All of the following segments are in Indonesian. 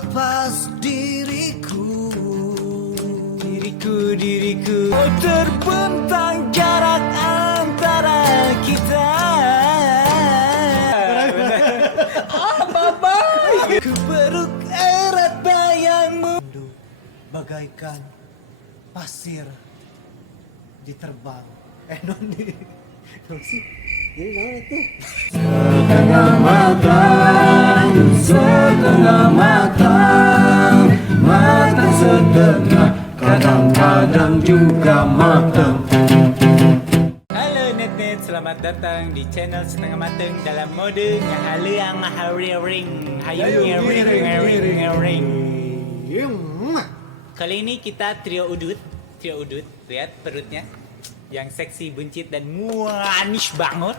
lepas diriku terbentang jarak antara kita. Ku peluk erat bayangmu bagaikan pasir diterbang. Noni sih jadi naon itu? Setengah matang, matang setengah, kadang-kadang juga matang. Halo net-net, selamat datang di channel Setengah Mateng dalam mode ngahaleang ngahawring. Hayu ngering. Kali ini kita trio udut, lihat perutnya yang seksi, buncit dan manis banget,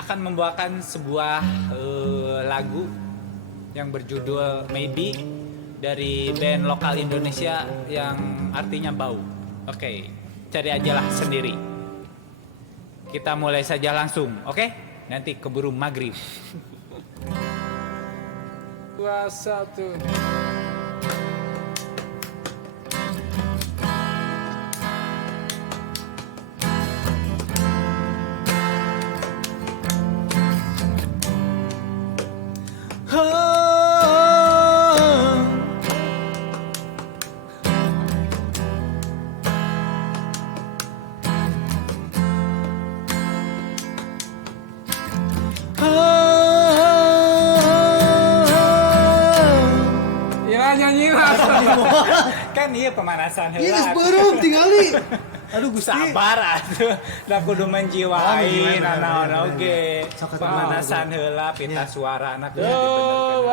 akan membawakan sebuah lagu yang berjudul Maybe dari band lokal Indonesia yang artinya bau. Oke, cari ajalah sendiri. Kita mulai saja langsung, oke? Nanti keburu maghrib. 2, 1. Kan iya pemanasan heula. Iya sebelum tinggali. Aduh Gusti. Sabar atuh. Da kudu menjiwai nanaon oge. Pemanasan heula pita suarana kudu dibenerkeun.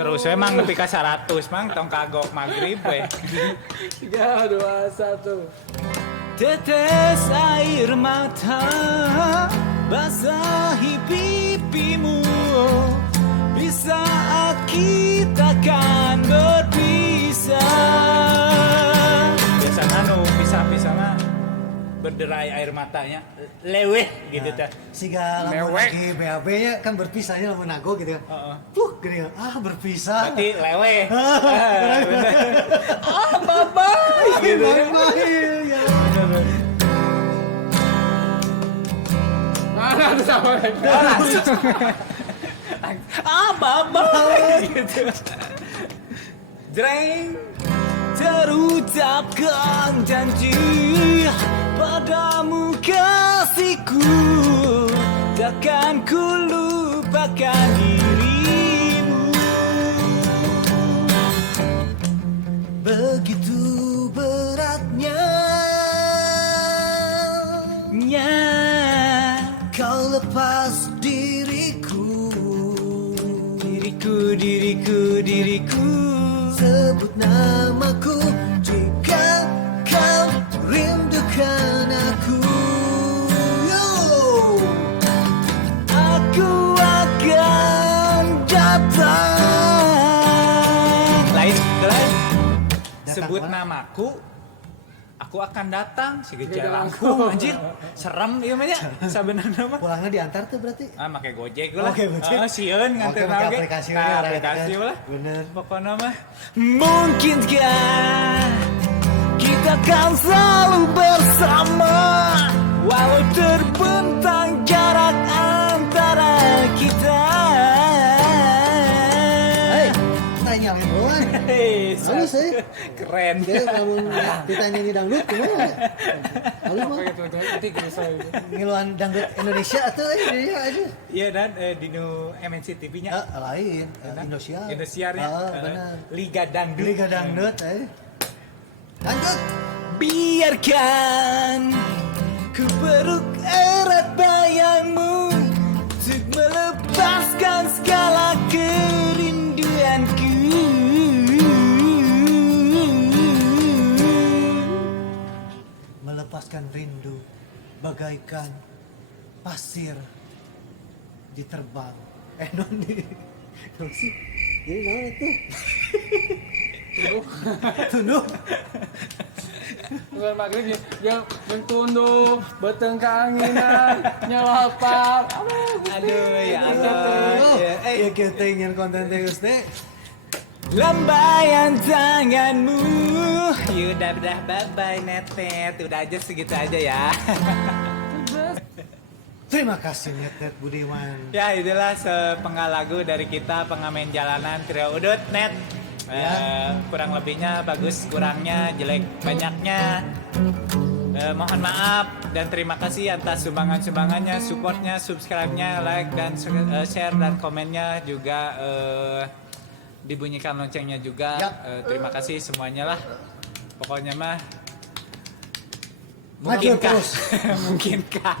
Terus emang nepi ka 100 mang tong kagok magrib we. 3, 2, 1. Tetes air mata basahi pipimu di saat kita kan berpisah. Biasanya pisah-pisah mah berderai air matanya leweh gitu teh. Siga lamun lagi BAB nya kan berpisahnya lamun nago gitu kan. Gini berpisah. Berarti leweh. Bye Gitu ya. bye ya. Mana tuh sama Gitu. Jreng terucapkan janji padamu kasihku, takkan ku lupakan dirimu. Begitu beratnya kau lepas diriku. Sebut namaku jika kau rindukan aku. Yo, aku akan datang. Lain. Sebut namaku, aku akan datang. Si gejalangku anjir serem ieu mah nya sabenerna mah. Pulangnya diantar tuh berarti. Make Gojek lah. Oke, Gojek. Sieun nganter Oke, oge. aplikasi Aplikasi lah. Bener. Pokoknya mah mungkinkah kita kan selalu bersama walau terbentang jarak antara kita. Tanya doang. Halus Keren. Jadi kalau ditanya di dangdut gimana? Halus mah. Ngiluan dangdut Indonesia atau Indonesia aja? Iya dan di MNC TV-nya. Lain, Indosiar. Indosiarnya. Benar. Liga Dangdut. Liga dangdut, Lanjut. Biarkan ku peluk erat bayangmu untuk melepaskan segala kerinduanku. Melepaskan rindu bagaikan pasir diterbang. Noni sih jadi naon itu? Tunduk. Bukan maghrib yang tunduk, beteng keanginan, nyelapar. Aduh ya Oh, Allah. ya kita ingin konten terus deh. Lambaian tanganmu. Udah bye-bye Netet. Udah aja segitu aja ya. Terima kasih Netet Budiman. Ya itulah sepenggal lagu dari kita pengamen jalanan Trio Udut Net. Kurang lebihnya bagus, kurangnya jelek banyaknya. Mohon maaf dan terima kasih atas sumbangan-sumbangannya, supportnya, subscribe-nya, like dan share dan komennya juga. Dibunyikan loncengnya juga. Terima kasih semuanya lah. Pokoknya mah Maju terus.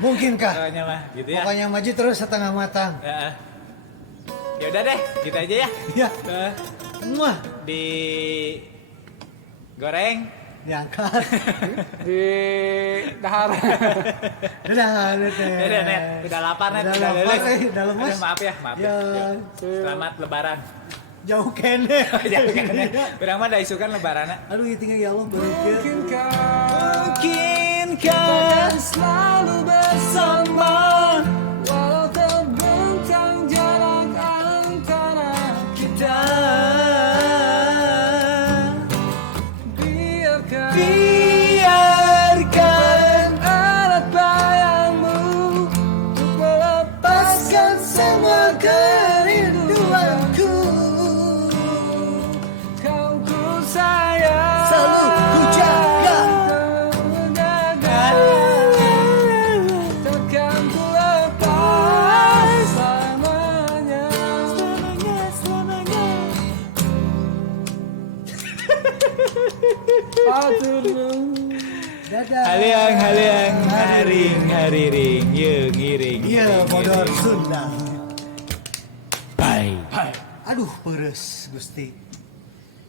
mungkinkah pokoknya mah gitu ya. Pokoknya maju terus setengah matang. Ya udah deh, gitu aja ya. Ya. Muah. Di goreng, Diangkat. Di dahar. Udah, Netet. udah Net, udah lapar Net, Udah udah lapar, leles. udah lemes. Aduh, maaf ya. Ya. Yuk, selamat lebaran. Jauh kene. Kurang mah da isukan lebaran. Aduh, tinggal ya Allah berikir. Mungkinkah Selalu bersama, walau terbentang jarak antara kita biarkan alat bayangmu untuk melepaskan semua kerinduanku. Kau ku sayang, Selalu ku jaga. takkan ku lepas selamanya. Aturmu. Dadah. haliang haring hariring ye ngiring. Iya, bodor Sunda. Bye. Aduh, peres Gusti.